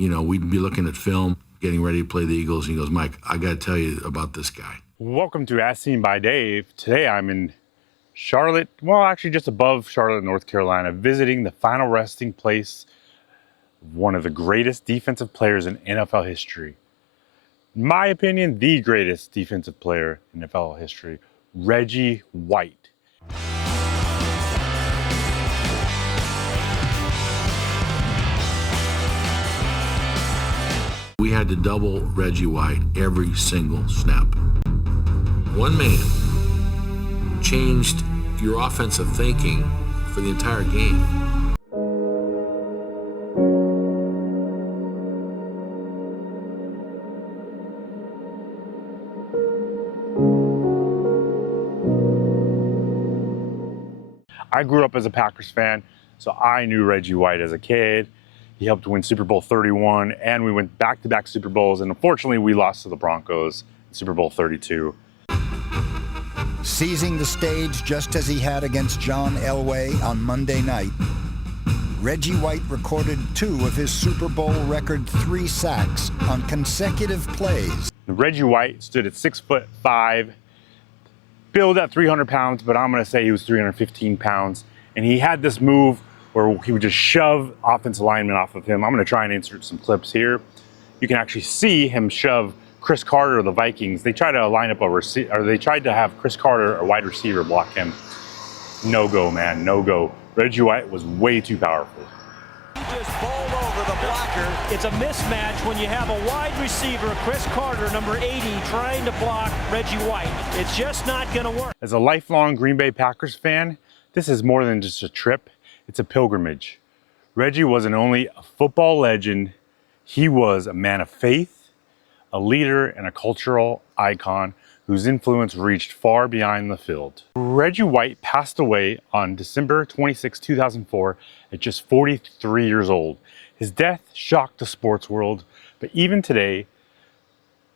we'd be looking at film, getting ready to play the Eagles, and he goes, Mike, I got to tell you about this guy. Welcome to As Seen by Dave. Today I'm in Charlotte, well, actually just above Charlotte, North Carolina, visiting the final resting place of one of the greatest defensive players in NFL history. In my opinion, the greatest defensive player in NFL history, Reggie White. We had to double Reggie White every single snap. One man changed your offensive thinking for the entire game. I grew up as a Packers fan, so I knew Reggie White as a kid. He helped win Super Bowl 31, and we went back-to-back Super Bowls, and unfortunately we lost to the Broncos in Super Bowl 32. Seizing the stage just as he had against John Elway on Monday night, Reggie White recorded 2 of his Super Bowl record 3 sacks on consecutive plays. Reggie White stood at 6'5", billed at 300 pounds, but I'm going to say he was 315 pounds, and he had this move where he would just shove offensive linemen off of him. I'm going to try and insert some clips here. You can actually see him shove Chris Carter of the Vikings. They tried to line up a receiver, or they tried to have Chris Carter, a wide receiver, block him. No go, man, no go. Reggie White was way too powerful. He just bowled over the blocker. It's a mismatch when you have a wide receiver, Chris Carter, number 80, trying to block Reggie White. It's just not going to work. As a lifelong Green Bay Packers fan, this is more than just a trip. It's a pilgrimage. Reggie wasn't only a football legend, he was a man of faith, a leader, and a cultural icon whose influence reached far beyond the field. Reggie White passed away on December 26, 2004 at just 43 years old. His death shocked the sports world, but even today,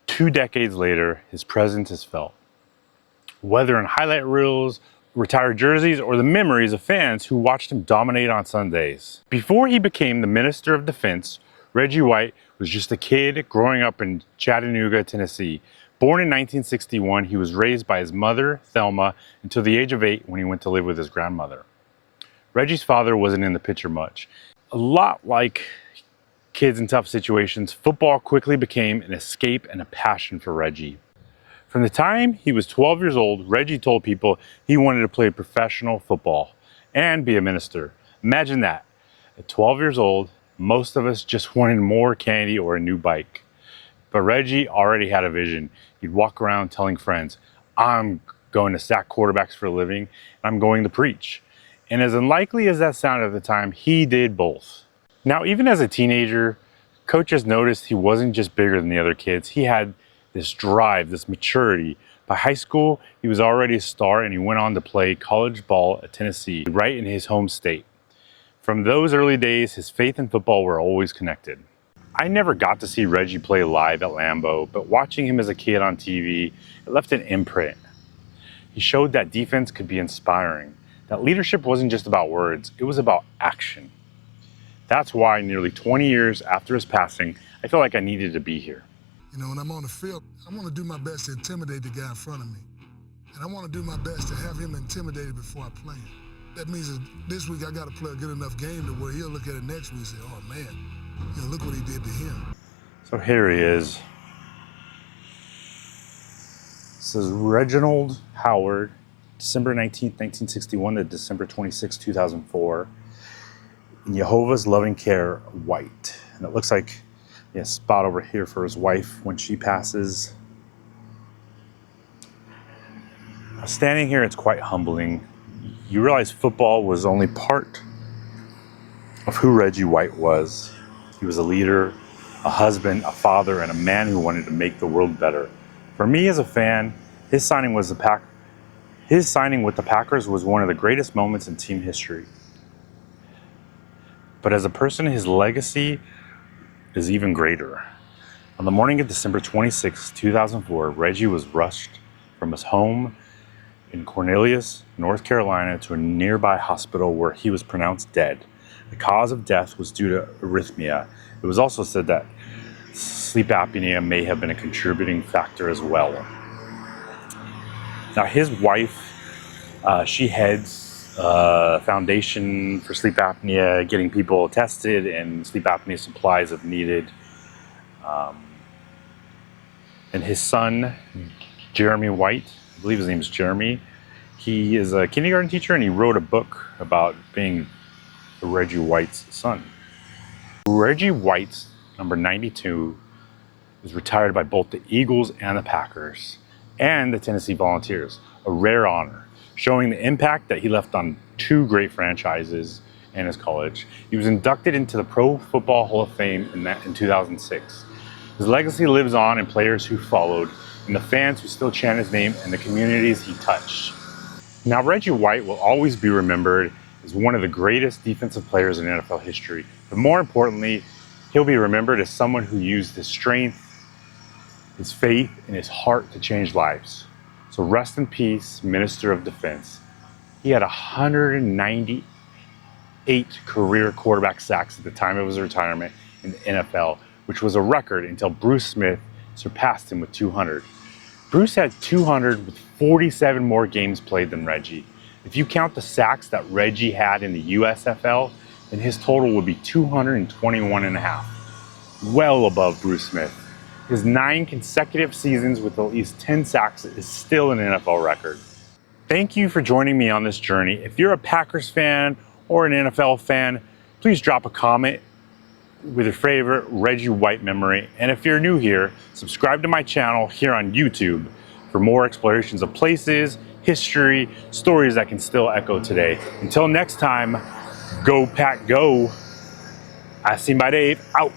2 decades later, his presence is felt. Whether in highlight reels, retired jerseys, or the memories of fans who watched him dominate on Sundays. Before he became the Minister of Defense, Reggie White was just a kid growing up in Chattanooga, Tennessee. Born in 1961, he was raised by his mother, Thelma, until the age of 8 when he went to live with his grandmother. Reggie's father wasn't in the picture much. A lot like kids in tough situations, football quickly became an escape and a passion for Reggie. From the time he was 12 years old, Reggie told people he wanted to play professional football and be a minister. Imagine that. At 12 years old, most of us just wanted more candy or a new bike. But Reggie already had a vision. He'd walk around telling friends, I'm going to sack quarterbacks for a living, and I'm going to preach. And as unlikely as that sounded at the time, he did both. Now, even as a teenager, coaches noticed he wasn't just bigger than the other kids. He had this drive, this maturity. By high school, he was already a star, and he went on to play college ball at Tennessee, right in his home state. From those early days, his faith and football were always connected. I never got to see Reggie play live at Lambeau, but watching him as a kid on TV, it left an imprint. He showed that defense could be inspiring, that leadership wasn't just about words, it was about action. That's why nearly 20 years after his passing, I felt like I needed to be here. When I'm on the field, I want to do my best to intimidate the guy in front of me. And I want to do my best to have him intimidated before I play him. That means that this week I got to play a good enough game to where he'll look at it next week and say, oh man, look what he did to him. So here he is. This is Reginald Howard, December 19th, 1961 to December 26, 2004. In Jehovah's Loving Care, White. And it looks like he has a spot over here for his wife when she passes. Standing here, it's quite humbling. You realize football was only part of who Reggie White was. He was a leader, a husband, a father, and a man who wanted to make the world better. For me as a fan, his signing with the Packers was one of the greatest moments in team history. But as a person, his legacy is even greater. On the morning of December 26, 2004, Reggie was rushed from his home in Cornelius, North Carolina, to a nearby hospital where he was pronounced dead. The cause of death was due to arrhythmia, It was also said that sleep apnea may have been a contributing factor as well. Now his wife, she heads a foundation for sleep apnea, getting people tested and sleep apnea supplies if needed. And his son, Jeremy White, I believe his name is Jeremy, he is a kindergarten teacher and he wrote a book about being Reggie White's son. Reggie White, number 92, is retired by both the Eagles and the Packers and the Tennessee Volunteers, a rare honor, showing the impact that he left on two great franchises and his college. He was inducted into the Pro Football Hall of Fame in 2006. His legacy lives on in players who followed, and the fans who still chant his name, and the communities he touched. Now, Reggie White will always be remembered as one of the greatest defensive players in NFL history, but more importantly, he'll be remembered as someone who used his strength, his faith, and his heart to change lives. So rest in peace, Minister of Defense. He had 198 career quarterback sacks at the time of his retirement in the NFL, which was a record until Bruce Smith surpassed him with 200. Bruce had 200 with 47 more games played than Reggie. If you count the sacks that Reggie had in the USFL, then his total would be 221 and a half, well above Bruce Smith. His 9 consecutive seasons with at least 10 sacks is still an NFL record. Thank you for joining me on this journey. If you're a Packers fan or an NFL fan, please drop a comment with your favorite Reggie White memory. And if you're new here, subscribe to my channel here on YouTube for more explorations of places, history, stories that can still echo today. Until next time, go Pack Go. I see my Dave out.